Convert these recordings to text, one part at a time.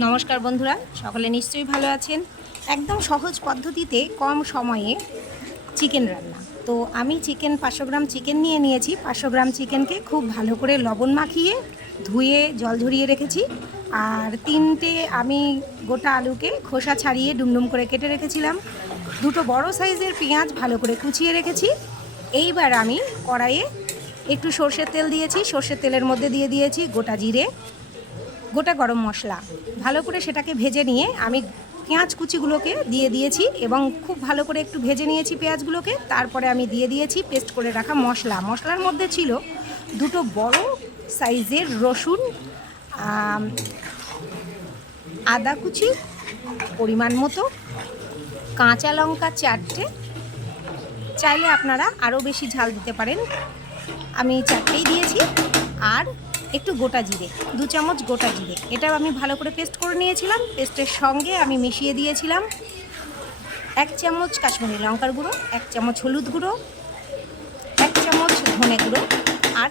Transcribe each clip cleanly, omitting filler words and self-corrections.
নমস্কার বন্ধুরা, সকলে নিশ্চয়ই ভালো আছেন। একদম সহজ পদ্ধতিতে কম সময়ে চিকেন রান্না। তো আমি 500 গ্রাম চিকেন নিয়ে নিয়েছি। 500 গ্রাম চিকেনকে খুব ভালো করে লবণ মাখিয়ে ধুয়ে জল ঝরিয়ে রেখেছি। আর 3টে আমি গোটা আলুকে খোসা ছাড়িয়ে ডুমডুম করে কেটে রেখেছিলাম। 2টো বড় সাইজের পেঁয়াজ ভালো করে কুচিয়ে রেখেছি। এইবার আমি কড়াইয়ে একটু সর্ষের তেল দিয়েছি। সর্ষের তেলের মধ্যে দিয়ে দিয়েছি গোটা জিরে, গোটা গরম মশলা। ভালো করে সেটাকে ভেজে নিয়ে আমি পেঁয়াজ কুচিগুলোকে দিয়ে দিয়েছি এবং খুব ভালো করে একটু ভেজে নিয়েছি পেঁয়াজগুলোকে। তারপরে আমি দিয়ে দিয়েছি পেস্ট করে রাখা মশলা। মশলার মধ্যে ছিল 2টো বড় সাইজের রসুন, আদা কুচি পরিমাণ মতো, কাঁচা লঙ্কা 4টে, চাইলে আপনারা আরও বেশি ঝাল দিতে পারেন, আমি 4টেই দিয়েছি। আর একটু গোটা জিরে, 2 চামচ গোটা জিরে, এটাও আমি ভালো করে পেস্ট করে নিয়েছিলাম। পেস্টের সঙ্গে আমি মিশিয়ে দিয়েছিলাম 1 চামচ কাশ্মীরি লঙ্কার গুঁড়ো, 1 চামচ হলুদ গুঁড়ো, 1 চামচ ধনে গুঁড়ো আর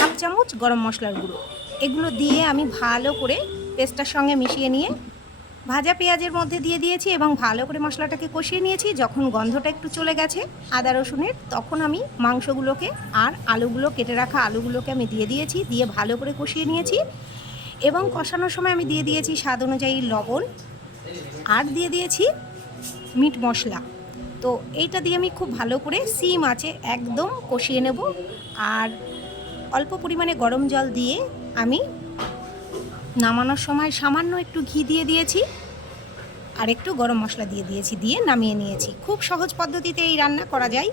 1/2 চামচ গরম মশলার গুঁড়ো। এগুলো দিয়ে আমি ভালো করে পেস্টটার সঙ্গে মিশিয়ে নিয়ে ভাজা পেঁয়াজের মধ্যে দিয়ে দিয়েছি এবং ভালো করে মশলাটাকে কষিয়ে নিয়েছি। যখন গন্ধটা একটু চলে গেছে আদা রসুনের, তখন আমি মাংসগুলোকে আর আলুগুলো, কেটে রাখা আলুগুলোকে আমি দিয়ে দিয়েছি। দিয়ে ভালো করে কষিয়ে নিয়েছি এবং কষানোর সময় আমি দিয়ে দিয়েছি স্বাদ অনুযায়ী লবণ আর দিয়ে দিয়েছি মিট মশলা। তো এইটা দিয়ে আমি খুব ভালো করে সিম আঁচে একদম কষিয়ে নেব। আর অল্প পরিমাণে গরম জল দিয়ে আমি নামানোর সময় সামান্য একটু ঘি দিয়ে দিয়েছি আর একটু গরম মশলা দিয়ে দিয়েছি, দিয়ে নামিয়ে নিয়েছি। খুব সহজ পদ্ধতিতে এই রান্না করা যায়।